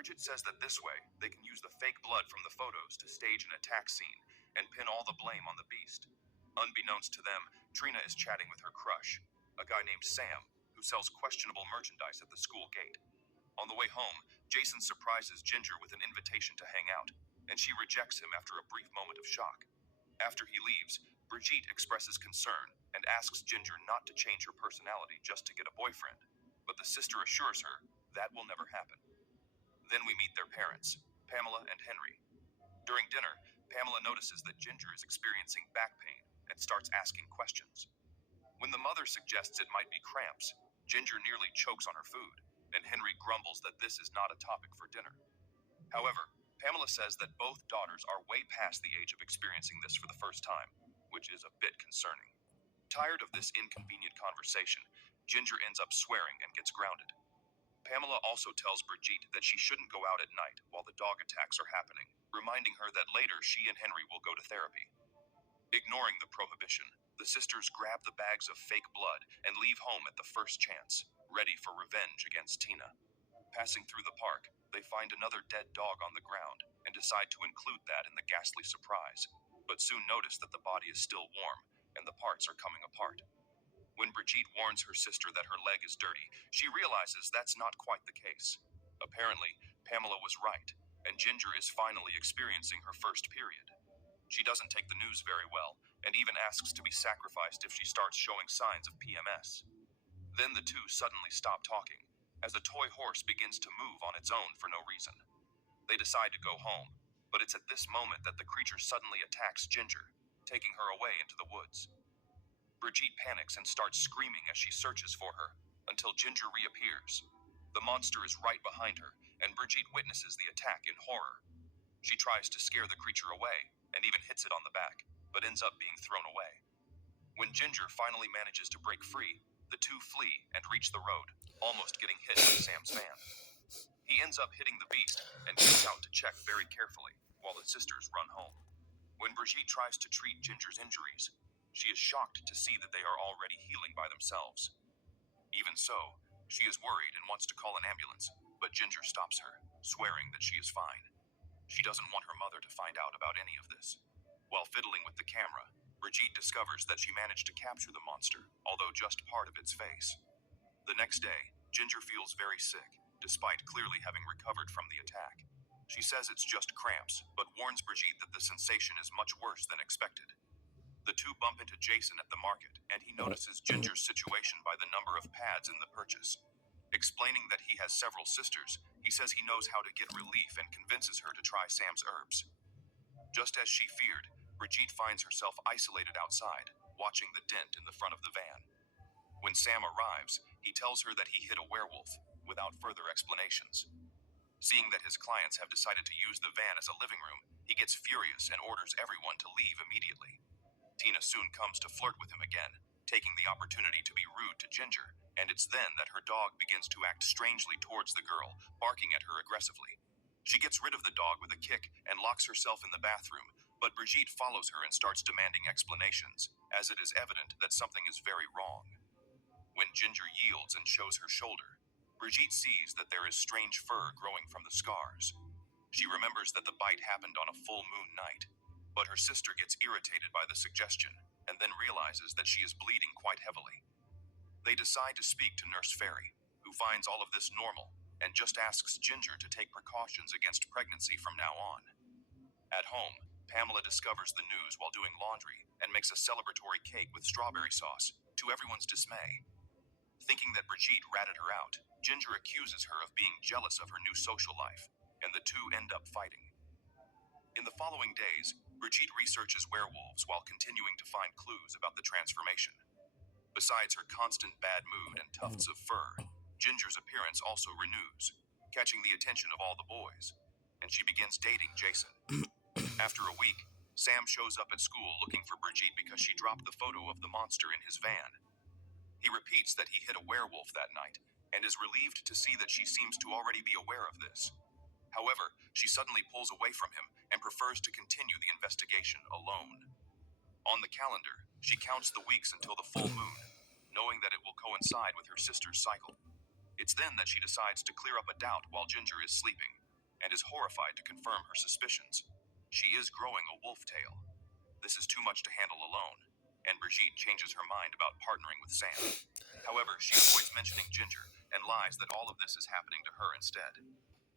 Bridget says that this way, they can use the fake blood from the photos to stage an attack scene and pin all the blame on the beast. Unbeknownst to them, Trina is chatting with her crush, a guy named Sam, who sells questionable merchandise at the school gate. On the way home, Jason surprises Ginger with an invitation to hang out, and she rejects him after a brief moment of shock. After he leaves, Brigitte expresses concern and asks Ginger not to change her personality just to get a boyfriend, but the sister assures her that will never happen. Then we meet their parents, Pamela and Henry. During dinner, Pamela notices that Ginger is experiencing back pain and starts asking questions. When the mother suggests it might be cramps, Ginger nearly chokes on her food, and Henry grumbles that this is not a topic for dinner. However, Pamela says that both daughters are way past the age of experiencing this for the first time, which is a bit concerning. Tired of this inconvenient conversation, Ginger ends up swearing and gets grounded. Pamela also tells Brigitte that she shouldn't go out at night while the dog attacks are happening, reminding her that later she and Henry will go to therapy. Ignoring the prohibition, the sisters grab the bags of fake blood and leave home at the first chance, ready for revenge against Tina. Passing through the park, they find another dead dog on the ground and decide to include that in the ghastly surprise, but soon notice that the body is still warm and the parts are coming apart. When Brigitte warns her sister that her leg is dirty, she realizes that's not quite the case. Apparently, Pamela was right, and Ginger is finally experiencing her first period. She doesn't take the news very well, and even asks to be sacrificed if she starts showing signs of PMS. Then the two suddenly stop talking, as a toy horse begins to move on its own for no reason. They decide to go home, but it's at this moment that the creature suddenly attacks Ginger, taking her away into the woods. Brigitte panics and starts screaming as she searches for her, until Ginger reappears. The monster is right behind her, and Brigitte witnesses the attack in horror. She tries to scare the creature away, and even hits it on the back, but ends up being thrown away. When Ginger finally manages to break free, the two flee and reach the road, almost getting hit by Sam's van. He ends up hitting the beast and gets out to check very carefully, while the sisters run home. When Brigitte tries to treat Ginger's injuries, she is shocked to see that they are already healing by themselves. Even so, she is worried and wants to call an ambulance, but Ginger stops her, swearing that she is fine. She doesn't want her mother to find out about any of this. While fiddling with the camera, Brigitte discovers that she managed to capture the monster, although just part of its face. The next day, Ginger feels very sick, despite clearly having recovered from the attack. She says it's just cramps, but warns Brigitte that the sensation is much worse than expected. The two bump into Jason at the market, and he notices Ginger's situation by the number of pads in the purchase. Explaining that he has several sisters, he says he knows how to get relief and convinces her to try Sam's herbs. Just as she feared, Brigitte finds herself isolated outside, watching the dent in the front of the van. When Sam arrives, he tells her that he hit a werewolf, without further explanations. Seeing that his clients have decided to use the van as a living room, he gets furious and orders everyone to leave immediately. Tina soon comes to flirt with him again, taking the opportunity to be rude to Ginger, and it's then that her dog begins to act strangely towards the girl, barking at her aggressively. She gets rid of the dog with a kick and locks herself in the bathroom, but Brigitte follows her and starts demanding explanations, as it is evident that something is very wrong. When Ginger yields and shows her shoulder, Brigitte sees that there is strange fur growing from the scars. She remembers that the bite happened on a full moon night, but her sister gets irritated by the suggestion and then realizes that she is bleeding quite heavily. They decide to speak to Nurse Fairy, who finds all of this normal and just asks Ginger to take precautions against pregnancy from now on. At home, Pamela discovers the news while doing laundry and makes a celebratory cake with strawberry sauce, to everyone's dismay. Thinking that Brigitte ratted her out, Ginger accuses her of being jealous of her new social life, and the two end up fighting. In the following days, Brigitte researches werewolves while continuing to find clues about the transformation. Besides her constant bad mood and tufts of fur, Ginger's appearance also renews, catching the attention of all the boys, and she begins dating Jason. After a week, Sam shows up at school looking for Brigitte because she dropped the photo of the monster in his van. He repeats that he hit a werewolf that night, and is relieved to see that she seems to already be aware of this. However, she suddenly pulls away from him and prefers to continue the investigation alone. On the calendar, she counts the weeks until the full moon, knowing that it will coincide with her sister's cycle. It's then that she decides to clear up a doubt while Ginger is sleeping, and is horrified to confirm her suspicions. She is growing a wolf tail. This is too much to handle alone, and Brigitte changes her mind about partnering with Sam. However, she avoids mentioning Ginger and lies that all of this is happening to her instead.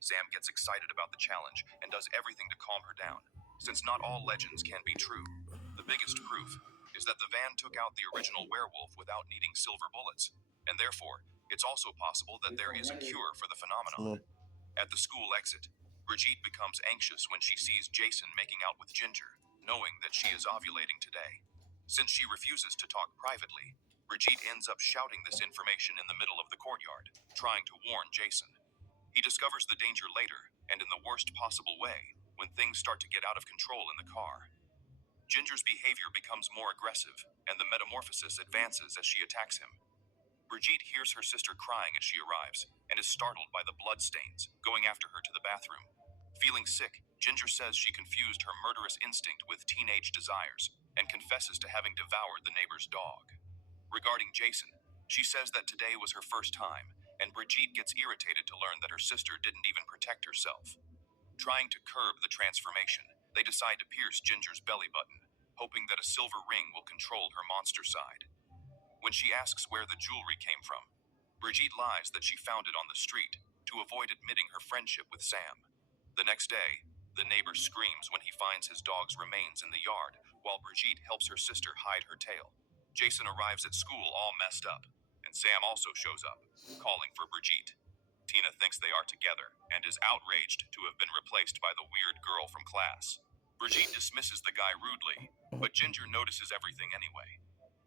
Sam gets excited about the challenge and does everything to calm her down, since not all legends can be true. The biggest proof is that the van took out the original werewolf without needing silver bullets, and therefore, it's also possible that there is a cure for the phenomenon. At the school exit, Brigitte becomes anxious when she sees Jason making out with Ginger, knowing that she is ovulating today. Since she refuses to talk privately, Brigitte ends up shouting this information in the middle of the courtyard, trying to warn Jason. He discovers the danger later, and in the worst possible way, when things start to get out of control in the car. Ginger's behavior becomes more aggressive, and the metamorphosis advances as she attacks him. Brigitte hears her sister crying as she arrives, and is startled by the bloodstains, going after her to the bathroom. Feeling sick, Ginger says she confused her murderous instinct with teenage desires, and confesses to having devoured the neighbor's dog. Regarding Jason, she says that today was her first time, and Brigitte gets irritated to learn that her sister didn't even protect herself. Trying to curb the transformation, they decide to pierce Ginger's belly button, hoping that a silver ring will control her monster side. When she asks where the jewelry came from, Brigitte lies that she found it on the street to avoid admitting her friendship with Sam. The next day, the neighbor screams when he finds his dog's remains in the yard, while Brigitte helps her sister hide her tail. Jason arrives at school all messed up, and Sam also shows up, calling for Brigitte. Tina thinks they are together and is outraged to have been replaced by the weird girl from class. Brigitte dismisses the guy rudely, but Ginger notices everything anyway.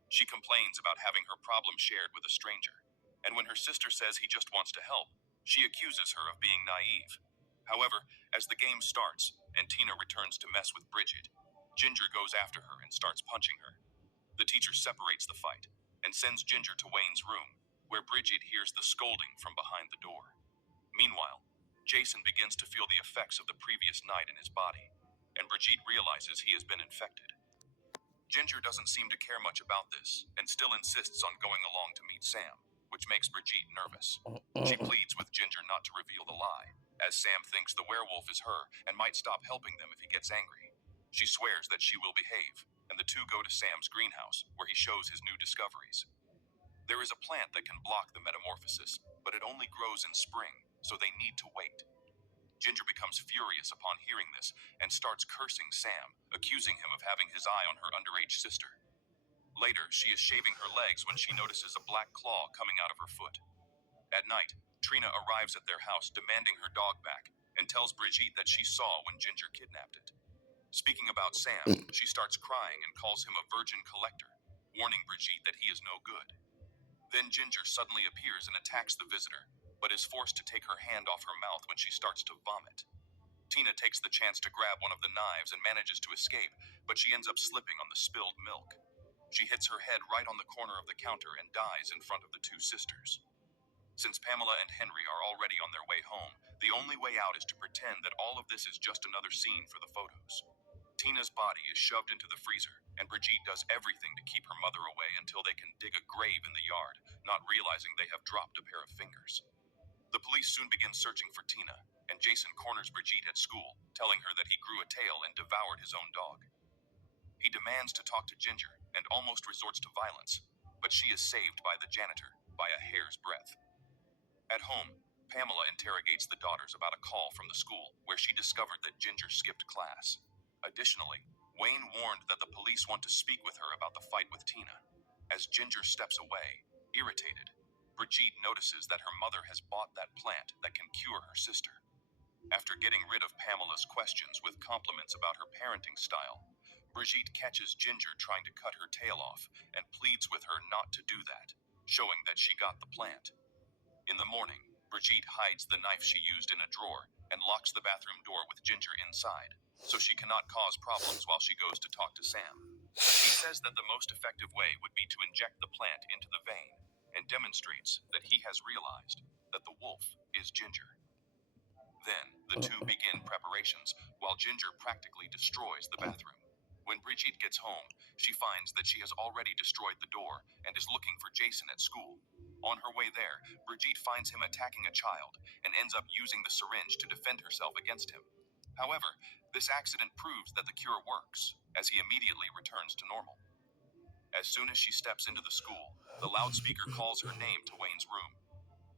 She complains about having her problem shared with a stranger, and when her sister says he just wants to help, she accuses her of being naive. However, as the game starts and Tina returns to mess with Brigitte, Ginger goes after her and starts punching her. The teacher separates the fight and sends Ginger to Wayne's room, where Brigitte hears the scolding from behind the door. Meanwhile, Jason begins to feel the effects of the previous night in his body, and Brigitte realizes he has been infected. Ginger doesn't seem to care much about this, and still insists on going along to meet Sam, which makes Brigitte nervous. She pleads with Ginger not to reveal the lie, as Sam thinks the werewolf is her and might stop helping them if he gets angry. She swears that she will behave, and the two go to Sam's greenhouse, where he shows his new discoveries. There is a plant that can block the metamorphosis, but it only grows in spring, so they need to wait. Ginger becomes furious upon hearing this and starts cursing Sam, accusing him of having his eye on her underage sister. Later, she is shaving her legs when she notices a black claw coming out of her foot. At night, Trina arrives at their house demanding her dog back and tells Brigitte that she saw when Ginger kidnapped it. Speaking about Sam, she starts crying and calls him a virgin collector, warning Brigitte that he is no good. Then Ginger suddenly appears and attacks the visitor, but is forced to take her hand off her mouth when she starts to vomit. Tina takes the chance to grab one of the knives and manages to escape, but she ends up slipping on the spilled milk. She hits her head right on the corner of the counter and dies in front of the two sisters. Since Pamela and Henry are already on their way home, the only way out is to pretend that all of this is just another scene for the photos. Tina's body is shoved into the freezer, and Brigitte does everything to keep her mother away until they can dig a grave in the yard, not realizing they have dropped a pair of fingers. The police soon begin searching for Tina, and Jason corners Brigitte at school, telling her that he grew a tail and devoured his own dog. He demands to talk to Ginger and almost resorts to violence, but she is saved by the janitor by a hair's breadth. At home, Pamela interrogates the daughters about a call from the school where she discovered that Ginger skipped class. Additionally, Wayne warned that the police want to speak with her about the fight with Tina. As Ginger steps away, irritated, Brigitte notices that her mother has bought that plant that can cure her sister. After getting rid of Pamela's questions with compliments about her parenting style, Brigitte catches Ginger trying to cut her tail off and pleads with her not to do that, showing that she got the plant. In the morning, Brigitte hides the knife she used in a drawer and locks the bathroom door with Ginger inside, so she cannot cause problems while she goes to talk to Sam. He says that the most effective way would be to inject the plant into the vein, and demonstrates that he has realized that the wolf is Ginger. Then, the two begin preparations, while Ginger practically destroys the bathroom. When Brigitte gets home, she finds that she has already destroyed the door and is looking for Jason at school. On her way there, Brigitte finds him attacking a child and ends up using the syringe to defend herself against him. However, this accident proves that the cure works, as he immediately returns to normal. As soon as she steps into the school, the loudspeaker calls her name to Wayne's room.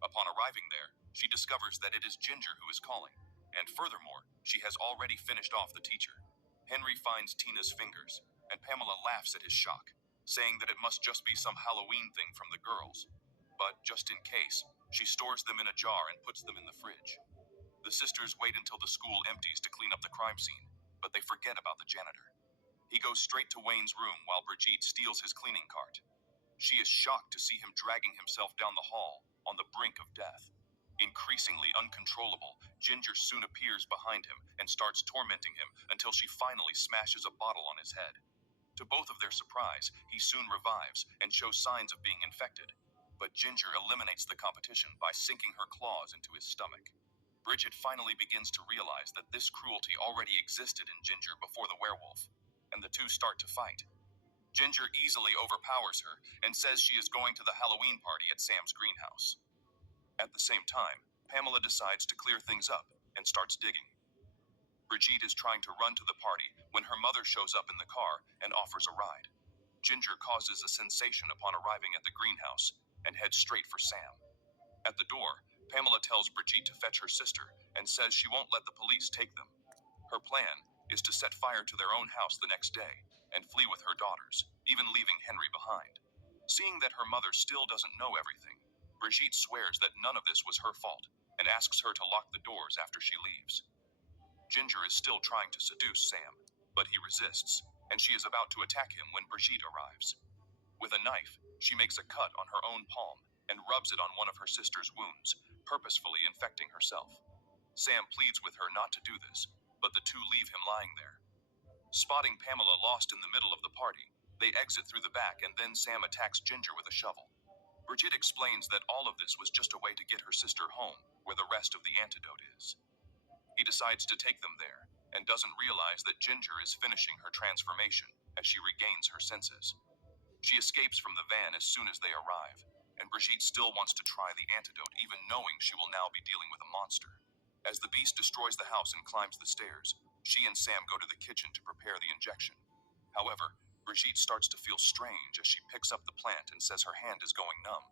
Upon arriving there, she discovers that it is Ginger who is calling, and furthermore, she has already finished off the teacher. Henry finds Tina's fingers, and Pamela laughs at his shock, saying that it must just be some Halloween thing from the girls. But just in case, she stores them in a jar and puts them in the fridge. The sisters wait until the school empties to clean up the crime scene, but they forget about the janitor. He goes straight to Wayne's room while Brigitte steals his cleaning cart. She is shocked to see him dragging himself down the hall, on the brink of death. Increasingly uncontrollable, Ginger soon appears behind him and starts tormenting him until she finally smashes a bottle on his head. To both of their surprise, he soon revives and shows signs of being infected. But Ginger eliminates the competition by sinking her claws into his stomach. Bridget finally begins to realize that this cruelty already existed in Ginger before the werewolf, and the two start to fight. Ginger easily overpowers her and says she is going to the Halloween party at Sam's greenhouse. At the same time, Pamela decides to clear things up and starts digging. Brigitte is trying to run to the party when her mother shows up in the car and offers a ride. Ginger causes a sensation upon arriving at the greenhouse and heads straight for Sam. At the door, Pamela tells Brigitte to fetch her sister and says she won't let the police take them. Her plan is to set fire to their own house the next day and flee with her daughters, even leaving Henry behind. Seeing that her mother still doesn't know everything, Brigitte swears that none of this was her fault and asks her to lock the doors after she leaves. Ginger is still trying to seduce Sam, but he resists, and she is about to attack him when Brigitte arrives. With a knife, she makes a cut on her own palm and rubs it on one of her sister's wounds, purposefully infecting herself. Sam pleads with her not to do this, but the two leave him lying there. Spotting Pamela lost in the middle of the party, they exit through the back and then Sam attacks Ginger with a shovel. Brigitte explains that all of this was just a way to get her sister home, where the rest of the antidote is. He decides to take them there, and doesn't realize that Ginger is finishing her transformation as she regains her senses. She escapes from the van as soon as they arrive, and Brigitte still wants to try the antidote even knowing she will now be dealing with a monster. As the beast destroys the house and climbs the stairs, she and Sam go to the kitchen to prepare the injection. However, Brigitte starts to feel strange as she picks up the plant and says her hand is going numb.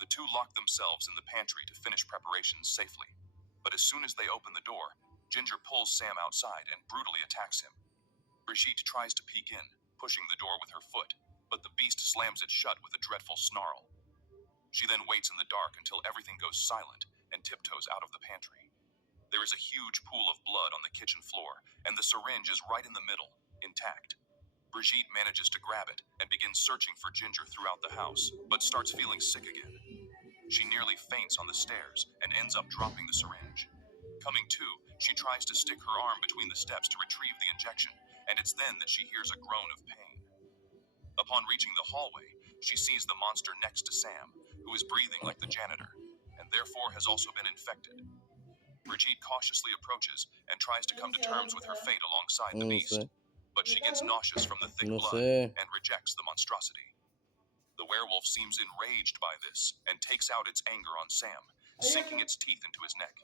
The two lock themselves in the pantry to finish preparations safely. But as soon as they open the door, Ginger pulls Sam outside and brutally attacks him. Brigitte tries to peek in, pushing the door with her foot, but the beast slams it shut with a dreadful snarl. She then waits in the dark until everything goes silent and tiptoes out of the pantry. There is a huge pool of blood on the kitchen floor, and the syringe is right in the middle, intact. Brigitte manages to grab it and begins searching for Ginger throughout the house, but starts feeling sick again. She nearly faints on the stairs and ends up dropping the syringe. Coming to, she tries to stick her arm between the steps to retrieve the injection, and it's then that she hears a groan of pain. Upon reaching the hallway, she sees the monster next to Sam, who is breathing like the janitor, and therefore has also been infected. Brigitte cautiously approaches and tries to come to terms with her fate alongside the beast, but she gets nauseous from the thick blood and rejects the monstrosity. The werewolf seems enraged by this and takes out its anger on Sam, sinking its teeth into his neck.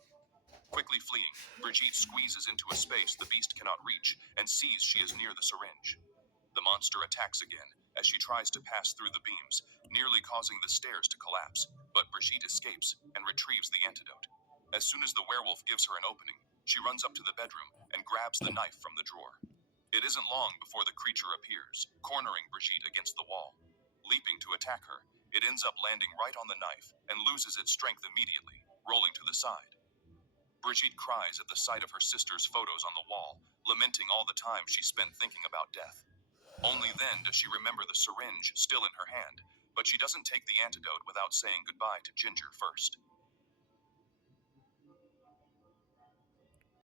Quickly fleeing, Brigitte squeezes into a space the beast cannot reach and sees she is near the syringe. The monster attacks again as she tries to pass through the beams, nearly causing the stairs to collapse, but Brigitte escapes and retrieves the antidote. As soon as the werewolf gives her an opening, she runs up to the bedroom and grabs the knife from the drawer. It isn't long before the creature appears, cornering Brigitte against the wall. Leaping to attack her, it ends up landing right on the knife and loses its strength immediately, rolling to the side. Brigitte cries at the sight of her sister's photos on the wall, lamenting all the time she spent thinking about death. Only then does she remember the syringe still in her hand, but she doesn't take the antidote without saying goodbye to Ginger first.